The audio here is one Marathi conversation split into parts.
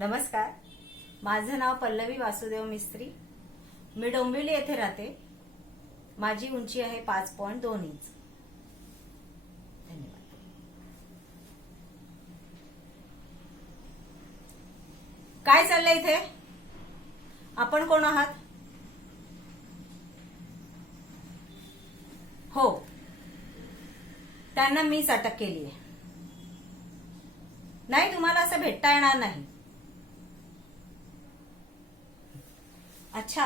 नमस्कार, माझं नाव पल्लवी वासुदेव मिस्त्री. मी डोंबिवली येथे राहते. माझी उंची आहे 5.2 इंच. धन्यवाद. काय चाललंय इथे? आपण कोण आहात? हो, त्यांना मीच अटक केली आहे. नाही, तुम्हाला असं भेटता येणार नाही. अच्छा,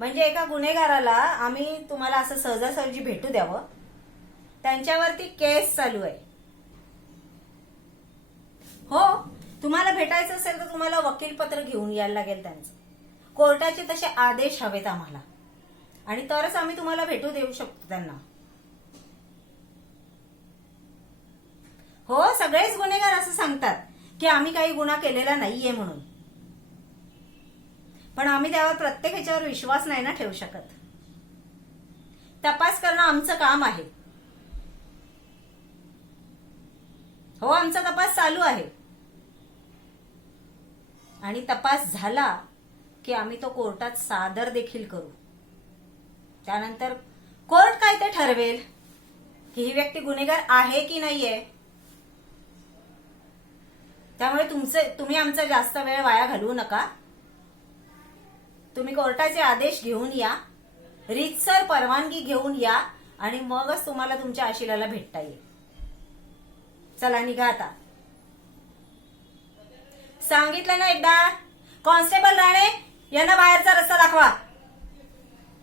म्हणजे एका गुन्हेगाराला आम्ही तुम्हाला असं सहजासहजी भेटू द्यावं, त्यांच्यावरती केस चालू आहे. हो, तुम्हाला भेटायचं असेल तर तुम्हाला वकीलपत्र घेऊन यायला लागेल त्यांचं. कोर्टाचे तसे आदेश हवेत आम्हाला, आणि तरच आम्ही तुम्हाला भेटू देऊ शकतो त्यांना. हो, सगळेच गुन्हेगार असं सांगतात की आम्ही काही गुन्हा केलेला नाहीये म्हणून, पण आम्ही त्यावर प्रत्येक ह्याच्यावर विश्वास नाही ना ठेवू शकत. तपास करणं आमचं काम आहे. हो, आमचा तपास चालू आहे, आणि तपास झाला की आम्ही तो कोर्टात सादर देखील करू. त्यानंतर कोर्ट काय ते ठरवेल की ही व्यक्ती गुन्हेगार आहे की नाहीये. त्यामुळे तुम्ही आमचा जास्त वेळ वाया घालवू नका. तुम्ही कोर्टाचे आदेश घेऊन या, रीतसर परवानगी घेऊन या, आणि मगच तुम्हाला तुमच्या आशिलाला भेटता येईल. चला, निघा आता. सांगितलं ना एकदा. कॉन्स्टेबल राणे यांना बाहेरचा रस्ता दाखवा.